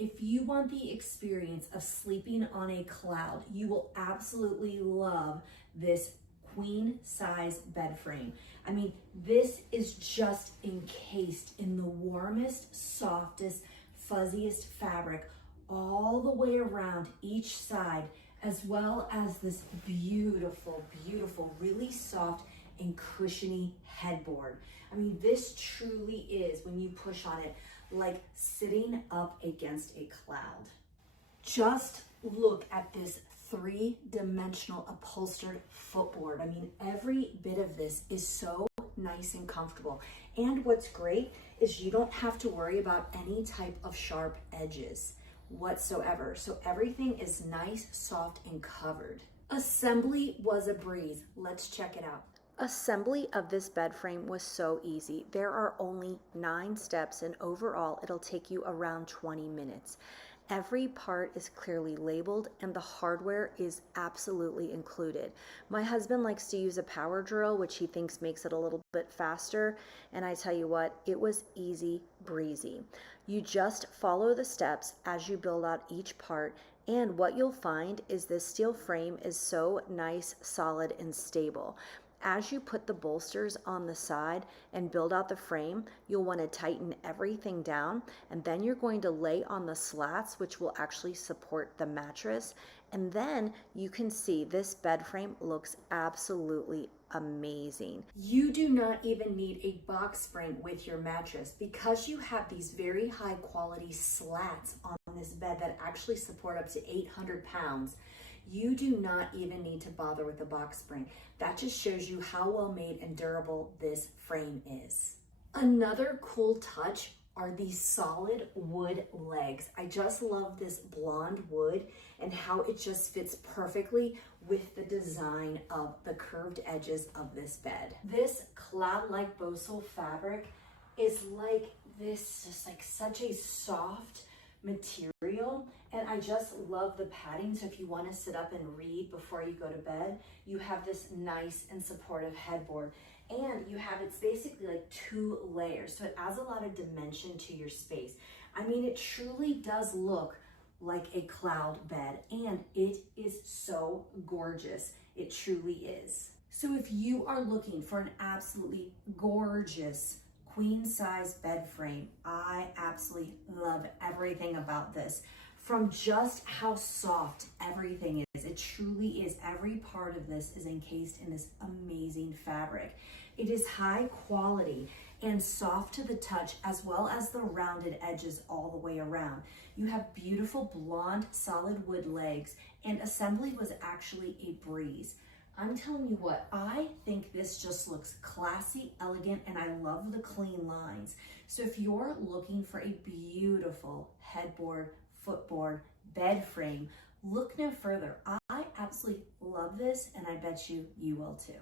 If you want the experience of sleeping on a cloud, you will absolutely love this queen size bed frame. I mean, this is just encased in the warmest, softest, fuzziest fabric all the way around each side, as well as this beautiful, beautiful, really soft and cushiony headboard. I mean, this truly is, when you push on it, like sitting up against a cloud. Just look at this three-dimensional upholstered footboard. I mean, every bit of this is so nice and comfortable. And what's great is you don't have to worry about any type of sharp edges whatsoever. So everything is nice, soft, and covered. Assembly was a breeze. Let's check it out. Assembly of this bed frame was so easy. There are only 9 steps, and overall it'll take you around 20 minutes. Every part is clearly labeled and the hardware is absolutely included. My husband likes to use a power drill, which he thinks makes it a little bit faster. And I tell you what, it was easy breezy. You just follow the steps as you build out each part. And what you'll find is this steel frame is so nice, solid, and stable. As you put the bolsters on the side and build out the frame, you'll want to tighten everything down, and then you're going to lay on the slats, which will actually support the mattress. And then you can see this bed frame looks absolutely amazing. You do not even need a box spring with your mattress, because you have these very high quality slats on this bed that actually support up to 800 pounds. You do not even need to bother with a box spring. That just shows you how well made and durable this frame is. Another cool touch are these solid wood legs. I just love this blonde wood and how it just fits perfectly with the design of the curved edges of this bed. This cloud-like Boucle fabric is like this, just like such a soft material, and I just love the padding. So if you want to sit up and read before you go to bed, you have this nice and supportive headboard, and you have, it's basically like 2 layers, so it adds a lot of dimension to your space. I mean, it truly does look like a cloud bed, and it is so gorgeous. It truly is. So if you are looking for an absolutely gorgeous queen size bed frame, I absolutely love everything about this. From just how soft everything is, it truly is. Every part of this is encased in this amazing fabric. It is high quality and soft to the touch, as well as the rounded edges all the way around. You have beautiful blonde solid wood legs, and assembly was actually a breeze. I'm telling you what, I think this just looks classy, elegant, and I love the clean lines. So if you're looking for a beautiful headboard, footboard, bed frame, look no further. I absolutely love this, and I bet you will too.